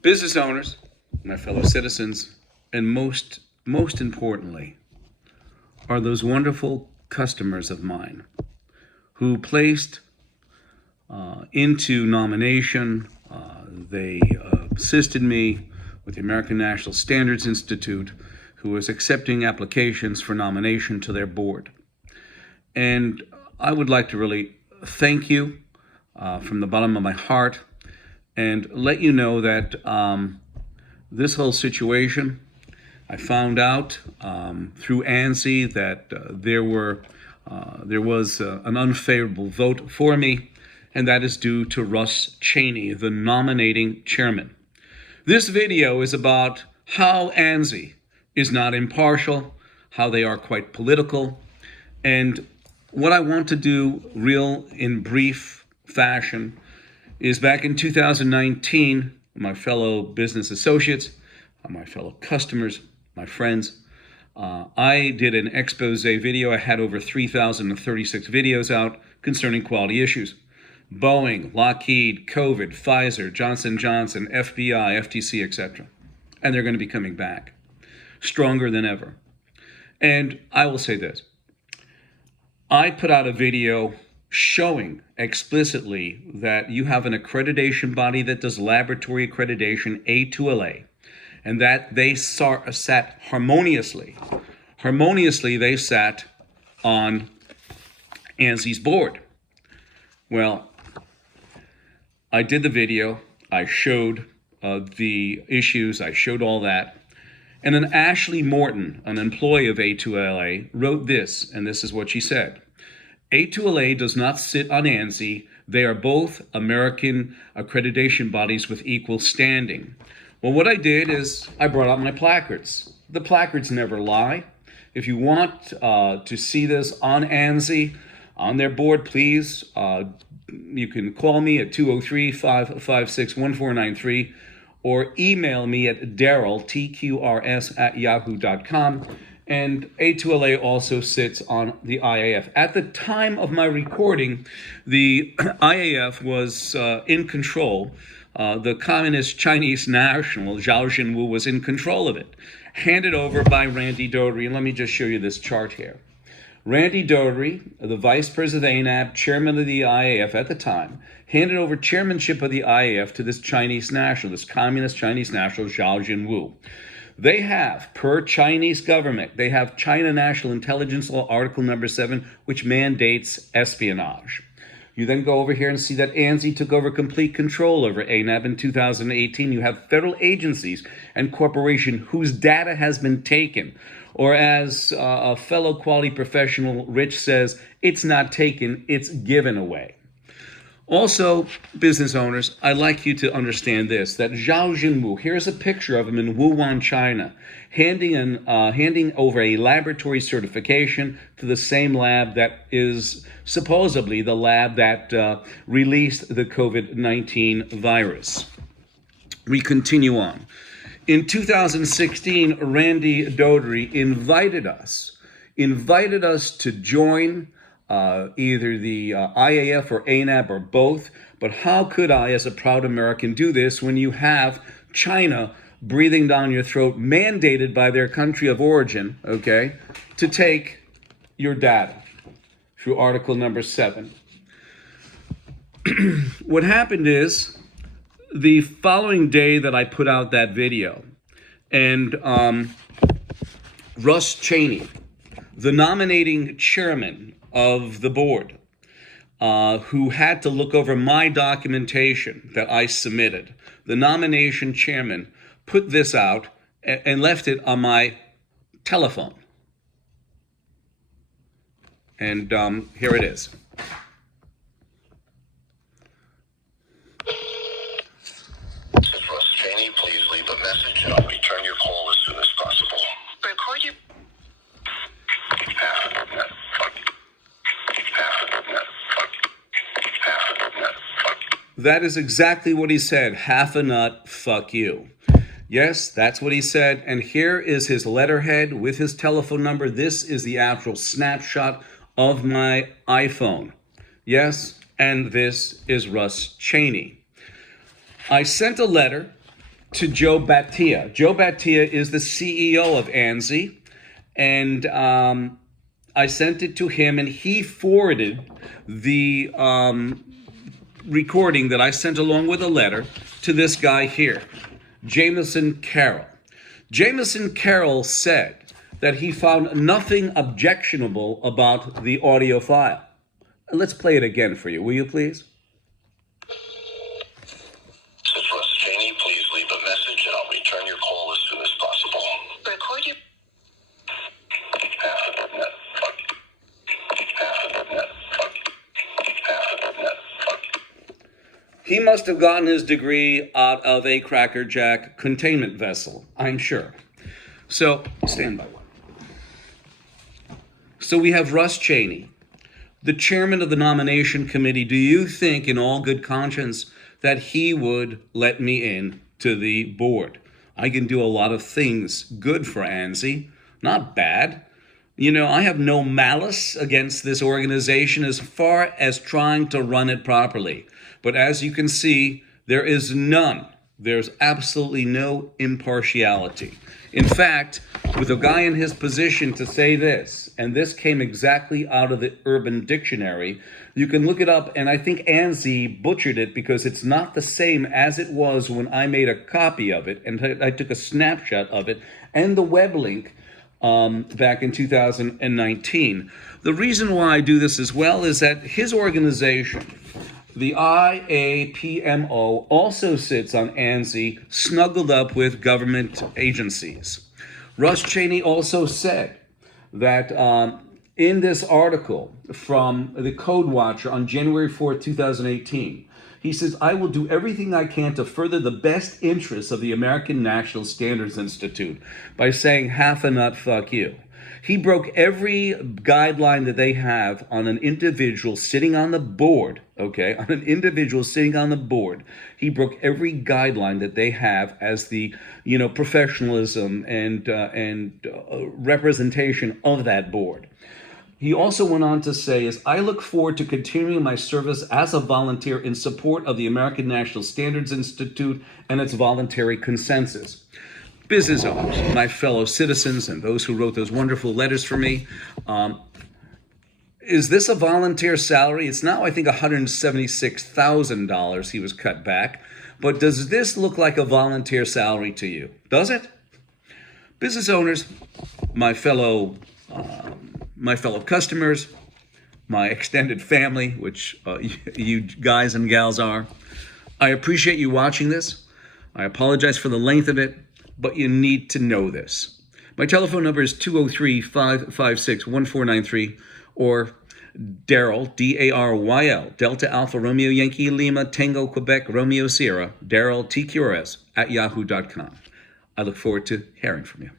Business owners, my fellow citizens, and most importantly, are those wonderful customers of mine who placed into nomination. They assisted me with the American National Standards Institute, who was accepting applications for nomination to their board. And I would like to really thank you from the bottom of my heart and let you know that this whole situation, I found out through ANSI that there was an unfavorable vote for me, and that is due to Russ Chaney, the nominating chairman. This video is about how ANSI is not impartial, how they are quite political, and what I want to do real in brief fashion is back in 2019, my fellow business associates, my fellow customers, my friends, I did an expose video. I had over 3,036 videos out concerning quality issues. Boeing, Lockheed, COVID, Pfizer, Johnson & Johnson, FBI, FTC, etc. And they're going to be coming back stronger than ever. And I will say this. I put out a video showing explicitly that you have an accreditation body that does laboratory accreditation, A2LA, and that they sat harmoniously they sat on ANSI's board. Well, I did the video, I showed the issues, I showed all that, and then Ashley Morton, an employee of A2LA, wrote this, and this is what she said. A2LA does not sit on ANSI. They are both American accreditation bodies with equal standing. Well, what I did is I brought out my placards. The placards never lie. If you want to see this on ANSI, on their board, please, you can call me at 203-556-1493 or email me at Daryl, TQRS@yahoo.com. And A2LA also sits on the IAF. At the time of my recording, the IAF was in control. The Communist Chinese national, Zhao Jinwu, was in control of it, handed over by Randy Doherty. And let me just show you this chart here. Randy Doherty, the vice president of ANAB, chairman of the IAF at the time, handed over chairmanship of the IAF to this Chinese national, this Communist Chinese national, Zhao Jinwu. They have, per Chinese government, they have China National Intelligence Law, Article number 7, which mandates espionage. You then go over here and see that ANSI took over complete control over ANAB in 2018. You have federal agencies and corporations whose data has been taken. Or as a fellow quality professional, Rich, says, it's not taken, it's given away. Also, business owners, I'd like you to understand this, that Zhao Jinwu, here's a picture of him in Wuhan, China, handing over a laboratory certification to the same lab that is supposedly the lab that released the COVID-19 virus. We continue on. In 2016, Randy Doherty invited us to join either the IAF or ANAB or both. But how could I, as a proud American, do this when you have China breathing down your throat, mandated by their country of origin, okay, to take your data through Article number 7? What happened is, the following day that I put out that video, and Russ Chaney, the nominating chairman of the board, who had to look over my documentation that I submitted, the nomination chairman put this out and left it on my telephone. And here it is. Russ Chaney, please leave a message and I'll return your call as soon as possible. Record your... That is exactly what he said. Half a nut, fuck you. Yes, that's what he said. And here is his letterhead with his telephone number. This is the actual snapshot of my iPhone. Yes, and this is Russ Chaney. I sent a letter to Joe Battia. Joe Battia is the CEO of ANSI, and I sent it to him, and he forwarded the recording that I sent along with a letter to this guy here, Jameson Carroll. Jameson Carroll said that he found nothing objectionable about the audio file. Let's play it again for you, will you please? This is Russ Chaney. Please leave a message and I'll return your call as soon as possible. Record your... He must have gotten his degree out of a Cracker Jack containment vessel, I'm sure. So, stand by. So we have Russ Chaney, the chairman of the nomination committee. Do you think, in all good conscience, that he would let me in to the board? I can do a lot of things good for ANSI, not bad. You know, I have no malice against this organization as far as trying to run it properly. But as you can see, there is none. There's absolutely no impartiality. In fact, with a guy in his position to say this, and this came exactly out of the Urban Dictionary, you can look it up, and I think ANSI butchered it because it's not the same as it was when I made a copy of it, and I took a snapshot of it, and the web link back in 2019. The reason why I do this as well is that his organization, the IAPMO, also sits on ANSI, snuggled up with government agencies. Russ Chaney also said that in this article from the Code Watcher on January 4th, 2018, he says, "I will do everything I can to further the best interests of the American National Standards Institute," by saying half a nut, fuck you. He broke every guideline that they have on an individual sitting on the board, okay? On an individual sitting on the board. He broke every guideline that they have as the, professionalism and representation of that board. He also went on to say, "I look forward to continuing my service as a volunteer in support of the American National Standards Institute and its voluntary consensus." Business owners, my fellow citizens, and those who wrote those wonderful letters for me, is this a volunteer salary? It's now, I think, $176,000 he was cut back. But does this look like a volunteer salary to you? Does it? Business owners, my fellow customers, my extended family, which you guys and gals are, I appreciate you watching this. I apologize for the length of it, but you need to know this. My telephone number is 203-556-1493, or Daryl, Daryl, Delta Alpha Romeo Yankee Lima Tango Quebec Romeo Sierra, Daryl TQRS @yahoo.com. I look forward to hearing from you.